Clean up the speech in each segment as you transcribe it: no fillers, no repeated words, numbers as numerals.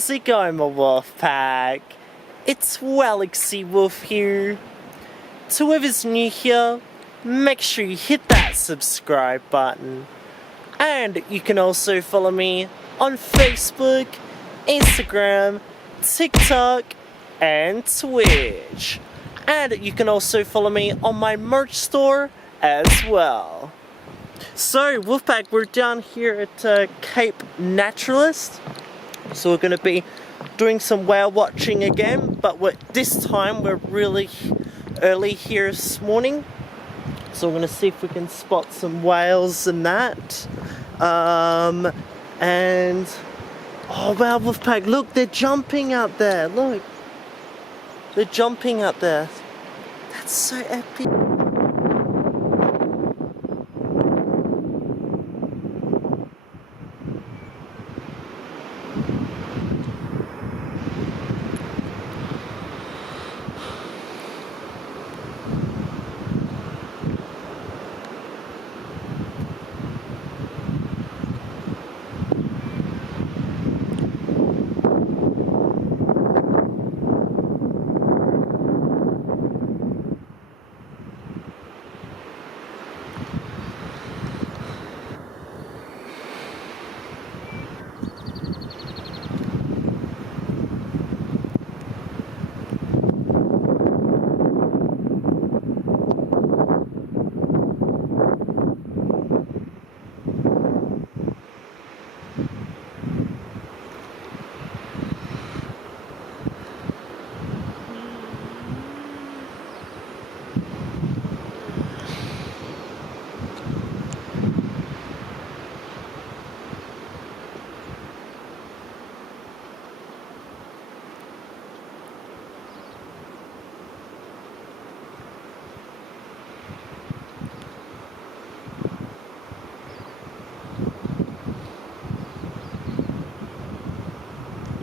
How's it going, my wolf pack? It's Walaxy Wolf here. To whoever's new here, make sure you hit that subscribe button. And you can also follow me on Facebook, Instagram, TikTok, and Twitch. And you can also follow me on my merch store as well. So, Wolfpack, we're down here at Cape Naturalist. So we're going to be doing some whale watching again, but this time we're really early here this morning. So we're going to see if we can spot some whales and that. Oh wow, Wolfpack, look, they're jumping out there, look. They're jumping out there. That's so epic.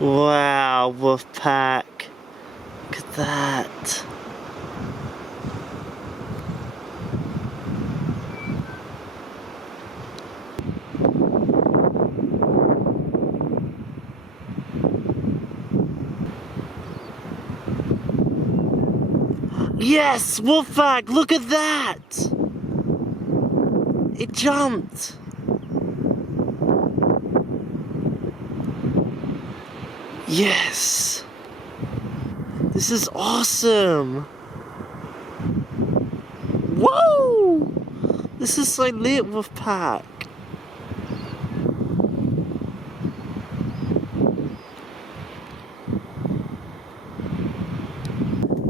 Wow, Wolfpack. Look at that. Yes, Wolfpack, look at that. It jumped. Yes! This is awesome! Whoa! This is so lit, Wolfpack.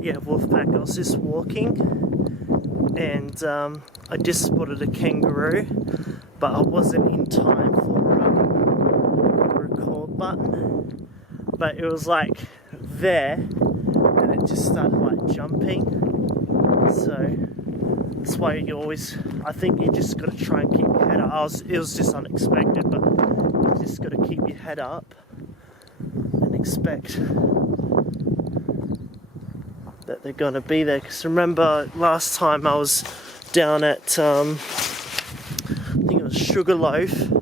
Yeah, Wolfpack, I was just walking and I just spotted a kangaroo, but I wasn't in time for the record button. But it was like there, and it just started like jumping. So that's why you always, I think you just got to try and keep your head up. It was just unexpected, but you just got to keep your head up and expect that they're gonna be there. Because remember last time I was down at I think it was Sugarloaf,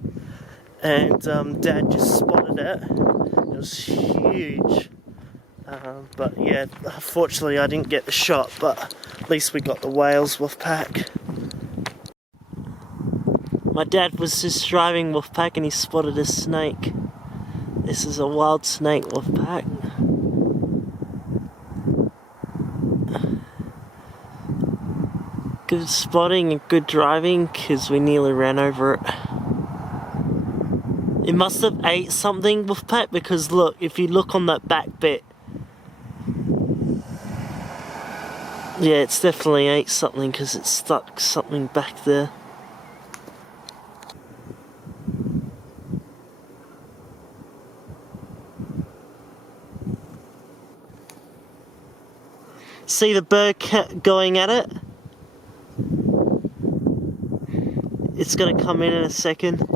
and Dad just spotted it. It was huge, but yeah, unfortunately I didn't get the shot, but at least we got the whales, Wolfpack. My dad was just driving, Wolfpack, and he spotted a snake. This is a wild snake, Wolfpack. Good spotting and good driving, because we nearly ran over it. It must have ate something, Wolfpack, because look, if you look on that back bit, yeah, it's definitely ate something because it stuck something back there. See the bird going at it? It's gonna come in a second.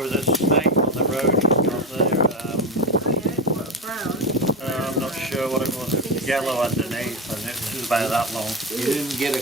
There was a snake on the road up there. I'm not sure what it was. It was yellow underneath, and it was about that long. You didn't get a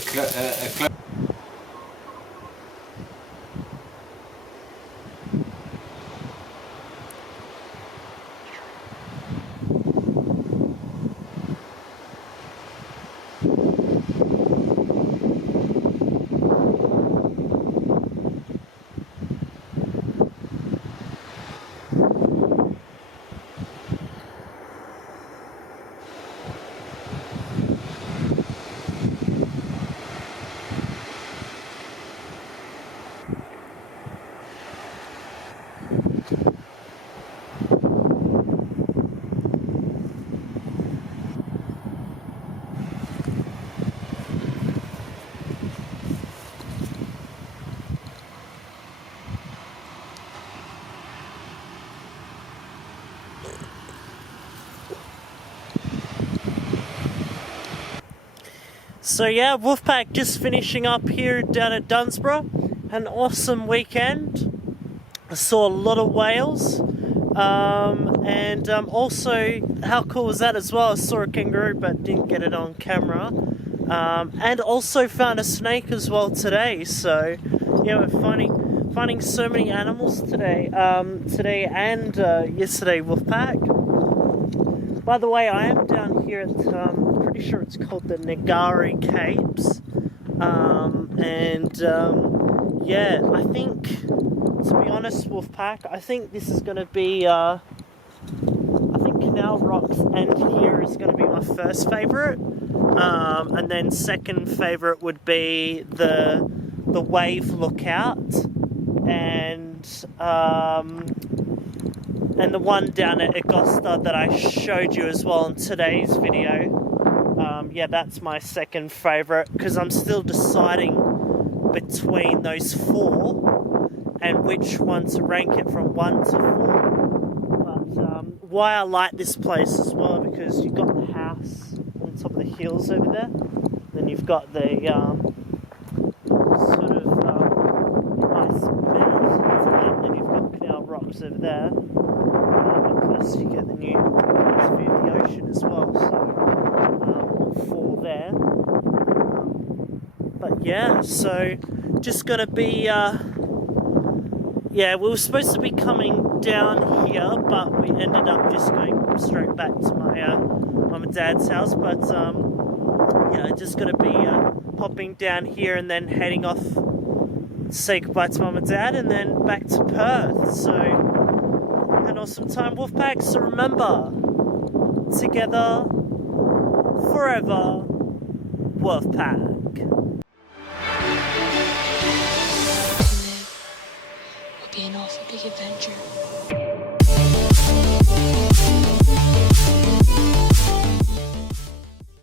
So yeah, Wolfpack just finishing up here down at Dounsbrough. An awesome weekend. I saw a lot of whales. And also, how cool was that as well? I saw a kangaroo but didn't get it on camera. And also found a snake as well today. So yeah, we're finding so many animals today. Today and yesterday, Wolfpack. By the way, I am down here at, pretty sure it's called the Negari Capes. Yeah, I think, to be honest, Wolfpack, I think this is going to be, I think Canal Rocks and here is going to be my first favourite. And then second favourite would be the Wave Lookout. And the one down at Augusta that I showed you as well in today's video. Yeah, that's my second favourite because I'm still deciding between those four and which one to rank it from 1 to 4. But why I like this place as well, because you've got the house on top of the hills over there. Then you've got the sort of nice mountains, and then you've got Canal Rocks over there. Plus you get the new view of the ocean as well, so all 4 there. But yeah, so just gonna be, yeah, we were supposed to be coming down here, but we ended up just going straight back to my mum and dad's house. But yeah, just gonna be popping down here and then heading off to say goodbye to mum and dad, and then back to Perth. So an awesome time, Wolfpack. So remember, together, forever, Wolfpack. Would be an awful big adventure.